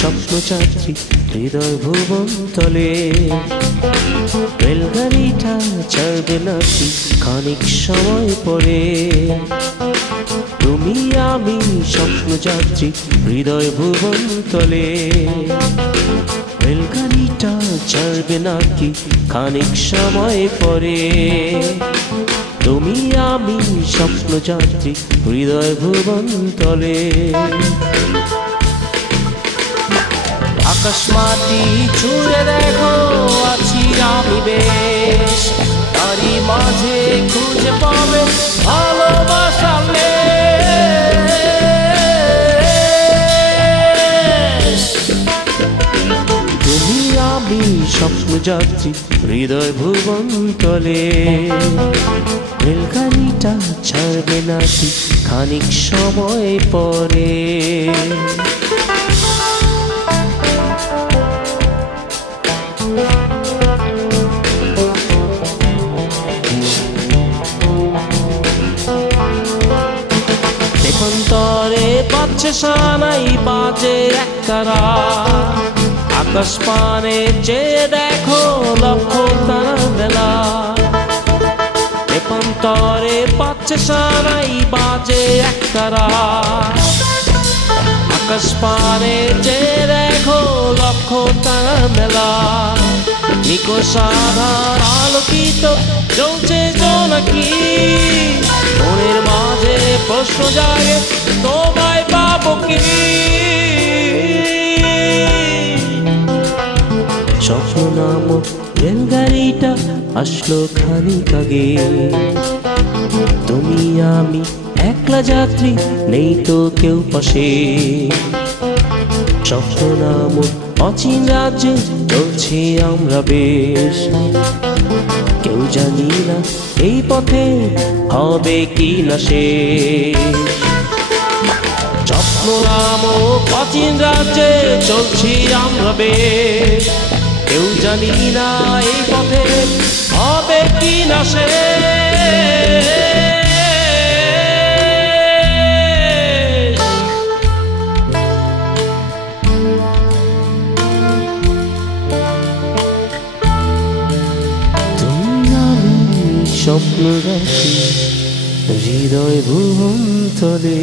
স্বপ্নযাত্রী হৃদয় ভুবন তলে। রেলগাড়িটা ছাড়বে নাকি খানিক সময় পরে। তুমি আমি স্বপ্নযাত্রী হৃদয় ভুবন তলে। রেলগাড়িটা ছাড়বে নাকি খানিক সময় পরে। তুমি আমি স্বপ্নযাত্রী হৃদয় ভুবন তলে। আকাশ মাটি ছুঁয়ে দেখো আছি আমি বেশ, তারই মাঝে খুঁজে পাবে ভালোবাসার লেশ। তুমি আমি স্বপ্নযাত্রী হৃদয় ভুবন তলে। রেলগাড়িটা ছাড়বে নাকি খানিক সময় পরে। দেখান্তরে বাজছে সানাই, বাজে একতারা। আকাশ পানে চেয়ে দেখো লক্ষ তারা বেলা। দেখান্তরে বাজছে সানাই, বাজে একতারা। আকাশ পানে চেয়ে দেখো লক্ষ তারা মেলা। নিকষ আধার আলোকিত জ্বলছে জোনাকি। মনের মাঝে প্রশ্ন জাগে তোমায় পাবো কি। স্বপ্ন নামক রেলগাড়িটা আসলো খানিক আগে। তুমি আমি একলা যাত্রী, নেই তো কেউ পাশে। স্বপ্ন নামক অচিন রাজ্যে চলছি আমরা বেশ। কেউ জানি না এই পথে হবে কি না শেষ। স্বপ্ন নামক অচিন রাজ্যে চলছি আমরা বেশ। কেউ জানি না এই পথে হবে কি না শেষ। স্বপ্নযাত্রী হৃদয় ভুবন তলে।